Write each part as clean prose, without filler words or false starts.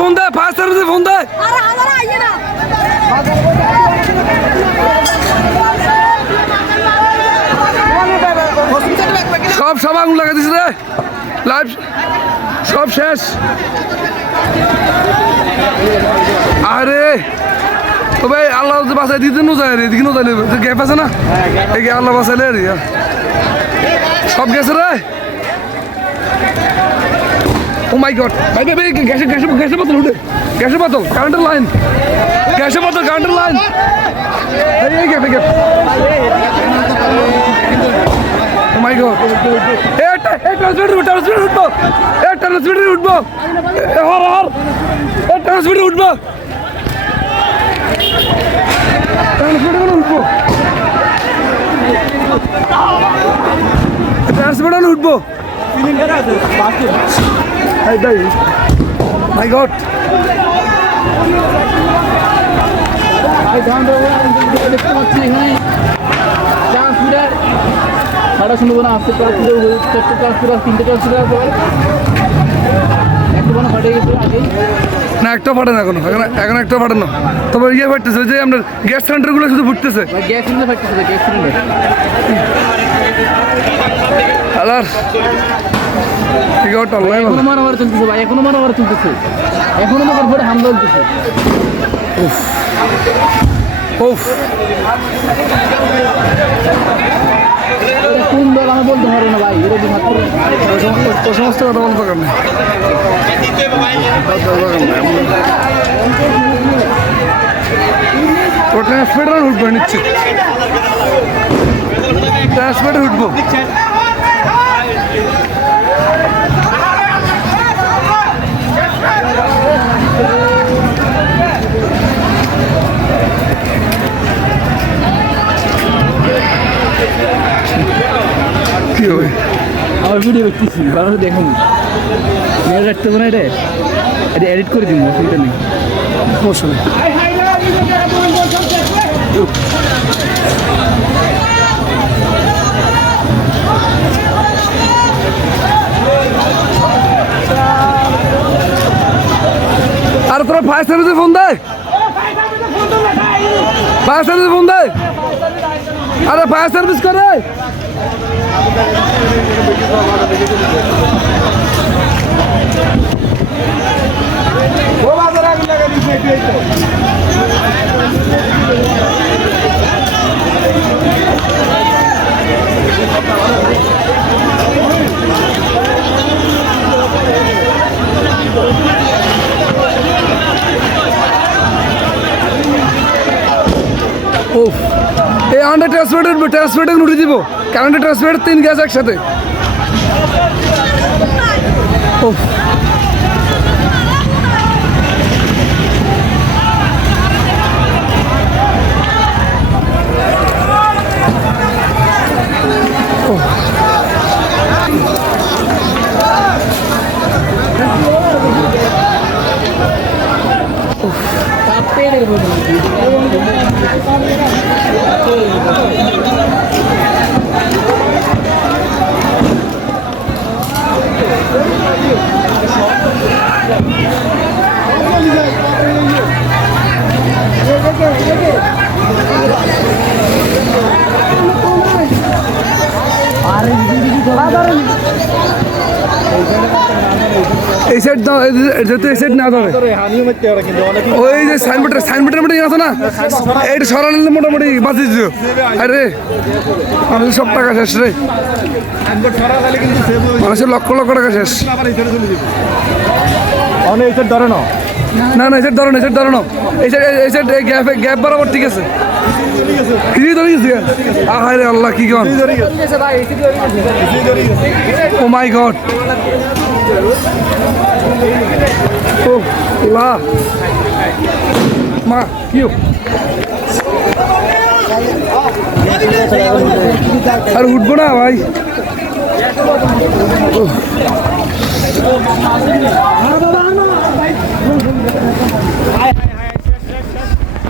Phone দে, fire সার্ভিসে phone দে। সব আগুন লাগা দিস রে, লাইভ সব শেষ। আরে ও ভাই আল্লাহ বাসায় দিতে নো যায় রে, এদিকে নো যায় গ্যাপ আছে না, এই আল্লাহ বাসাইলে রে সব গেছে রে। ও মাই গড ভাই ভাই গ্যাসের বোতল উঠে, গ্যাসের বোতল কারেন্টের লাইন, গ্যাসের বোতল কারেন্টের লাইন, এই গ্যাপ গ্যাপ। ও মাই গড ট্রান্সমিটার উঠবো, ট্রান্সমিটার উঠবো, ট্রান্সমিটার উঠবো, ট্রান্সমিটার উঠবো, ট্রান্সমিটার উঠবো। মাই গড দেখতে পাচ্ছি এখানে ট্রান্সমিটার সাড়ে শুনবো না, আসতে ট্রান্সমিটার তিনটে ট্রান্সমিটার পর একটা ফাটে গেছে আগেই না, একটা ফাটে না এখনো, এখন একটা ফাটে না। তবে ইয়ে ফাটতেছে যে আপনার গ্যাস সিলিন্ডারগুলো শুধু ফুটতেছে, গ্যাস সিলিন্ডার ফাটতেছে, গ্যাস সিলিন্ডার। আলার ঠিক আছে, এখনো মারামারি চলতেছে ভাই, এখনো মারামারি চলতেছে, এখনো আমার ঘরে হামলা চলতেছে। উফ কোন দল আমি বলতে পারবো না ভাই, এরকম ও সমস্ত কথা বলতে পারেন না। ট্রান্সমিটার উঠবো নিচ্ছে, ট্রান্সমিটার উঠবো। কি হবে আমার ভিডিও দেখতেছি, ভালো দেখুন, মেয়ে রাখতে হবে না, এটা এডিট করে দিন, অসুবিধা নেই। সমস্যা নেই। আর তোরা ফায়ার সার্ভিসে ফোন দেয়, ফায়ার সার্ভিসে ফোন দেয়, আরে ফায়ার সার্ভিস করে। ও এই আন্ডার ট্রান্সমিটার উঠে দিব, কারেন্টের ট্রান্সমিটার 3 গ্যাস একসাথে। ও এই সাইড দাও, যেহেতু এই সাইড না ধরে ওই যে সাইনবোর্ডের মধ্যে আছে না, এইটা সরালে মোটামুটি বাঁচিয়ে দিল। আরে মানুষের সব টাকা শেষ রে, মানুষের লক্ষ লক্ষ টাকা শেষ। ধরে না, না না, এই সাইড ধরো না, এই সাইড ধরো না, এই সাইড গ্যাপ বরাবর ঠিক আছে। কি ধরে গেছে? আরে আল্লাহ, কি কন, ও মাই গড, ও লা মা কি আর উঠবো না ভাই।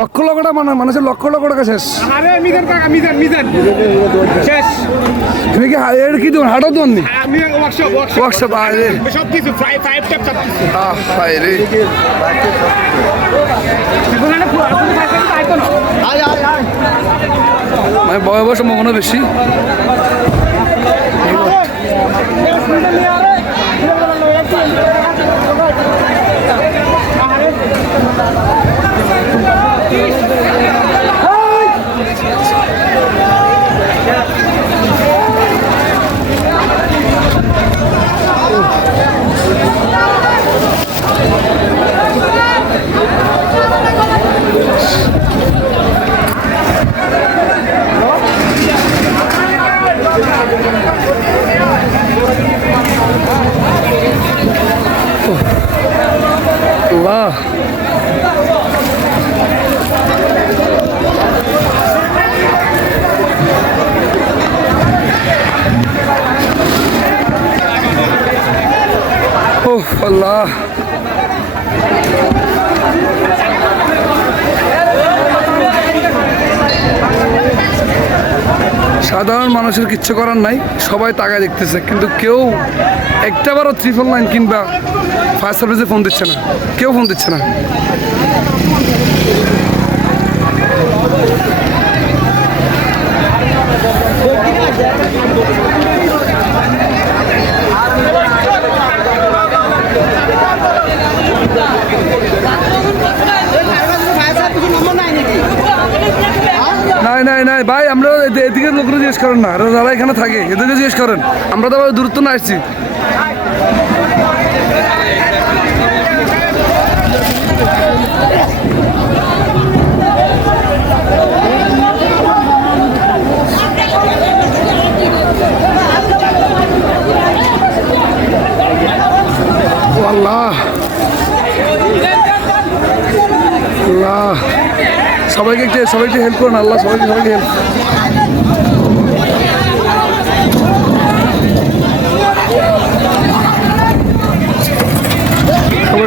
লক্ষ লক্ষ টাকা মানে মানুষের লক্ষ লক্ষ টাকা শেষ। আরে মিজান কাকা মিজান মিজান শেষ। তুমি কি এর কি দেবেন হাটও দেবেন নি? আমি ওয়ার্কশপ ওয়ার্কশপ আরে সব কিছু ফাইভ ট্যাপ সব কিছু ভাই রে এখানে পুরো আপনি থাকেন তাই তো না আয় আয় আয় মানে বয়স সম্ভাবনা বেশি। আল্লাহ ওহ আল্লাহ সাধারণ মানুষের কিচ্ছু করার নাই, সবাই টাকা দেখতেছে কিন্তু কেউ একটাবারও 999 কিংবা ফায়ার সার্ভিসে ফোন দিচ্ছে না, কেউ ফোন দিচ্ছে না। নাই নাই নাই ভাই, আমরা এদিকে লোকরা জিজ্ঞেস করেন না, যারা এখানে থাকে এদেরকে জিজ্ঞেস করেন, আমরা তো দূরত্ব না আসছি। আল্লাহ আল্লাহ সবাইকে হেল্প করুন, আল্লাহ সবাইকে হেল্প।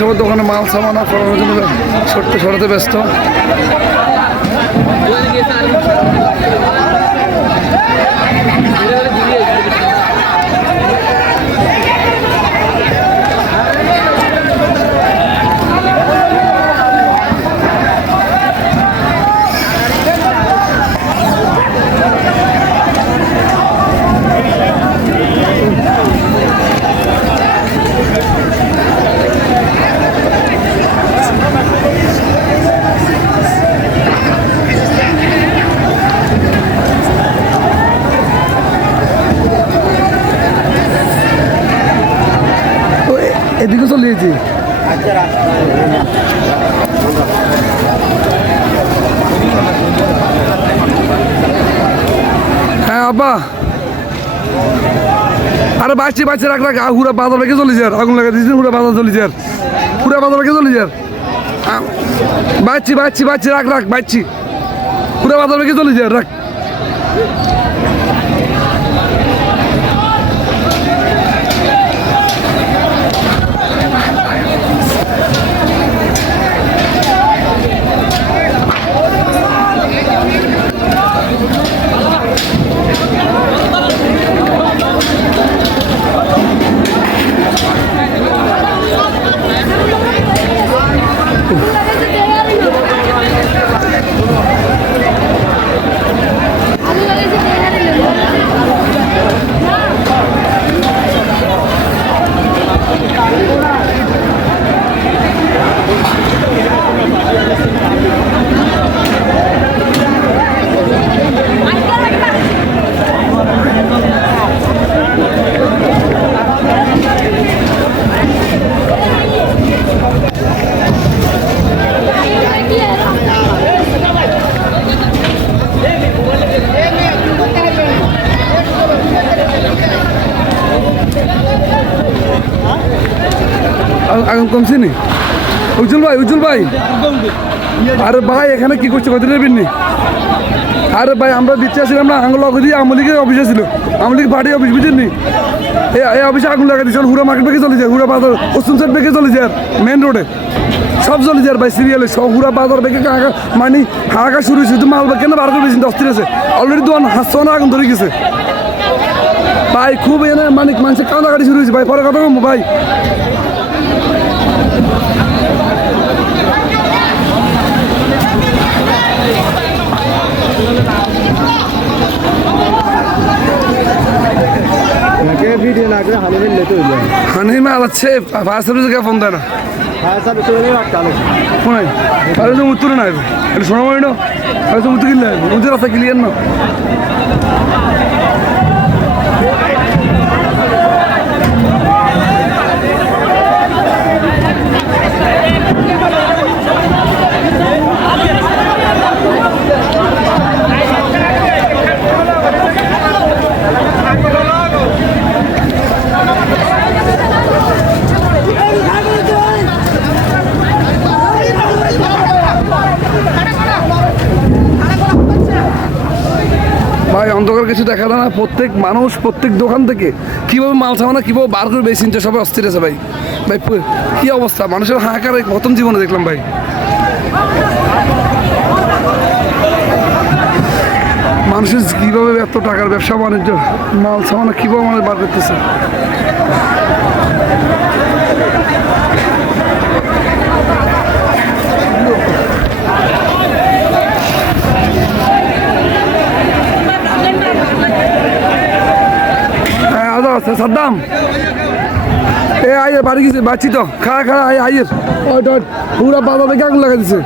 সবার দোকানে মাল সামান করানোর জন্য সরাতে ব্যস্ত। এদিকে চলে যেছি। হ্যাঁ আব্বা, আরে বাঁচছি রাখ পুরা বাজার রেখে চলে যার, আগুন লাগা দিয়েছেন পুরা বাজার চলে যার, পুরা বাজার রেখে চলে যার। বাঁচছি রাখ বাঁচছি, পুরা বাজার রেখে চলে যার, রাখ। আগুন কমছে নি? উজ্জ্বল ভাই, আরে ভাই এখানে কি করছে, কত নেবেন নি? আরে ভাই আমরা দিচ্ছি আসছিলাম না আঙুল লগে দিয়ে আমলিকের অফিসে ছিল আমলিক পার্টি অফিস বুঝেননি এই অফিসে আগুন লাগা দিয়েছিল হুরা মার্কেট বেঁকে চলে যায় হুরা বাজার পশ্চিম সাইড বেঁকে চলে যায় মেন রোডে সব চলে যায় ভাই সিরিয়ালে সব হুরা বাজার বেঁকে মানে হাঁকা শুরু হয়েছে মাল কেন বার করে বেশি দস্তির আছে অলরেডি দোয়ান হাসছে না আগুন ধরে গেছে ভাই খুব এনে মানে মানুষের কান্দাকাটি শুরু হয়েছে ভাই পরে কথা বলবো ভাই ভিডিও না করে হানি মিললে তো হইলো হানি মাল আছে ফায়ার সার্ভিসকে ফোন দেয় না ফায়ার সার্ভিস চলে রাখতে হবে শোনাই তাহলে তো উত্তরে না এটা শোনা হয় না তাহলে তো উত্তর কিনলে উত্তর রাস্তা ক্লিয়ার না ভাই অন্ধকার কিছু দেখা যায় না প্রত্যেক মানুষ প্রত্যেক দোকান থেকে কীভাবে মাল সামানা কীভাবে বার করে বেশি নিচ্ছে সবাই অস্থির আছে ভাই ভাই কী অবস্থা মানুষের হাহাকার প্রথম জীবনে দেখলাম ভাই মানুষের কীভাবে এত টাকার ব্যবসা বাণিজ্য মাল সামানা কীভাবে মানুষ বার করতেছে সাদ্দাম এ আইয়ের বাড়ি গেছে বাচ্চি তো খাড়া খাড়া আইয়ের ওই পুরা বাধা দেখে আগুন লাগা দিছে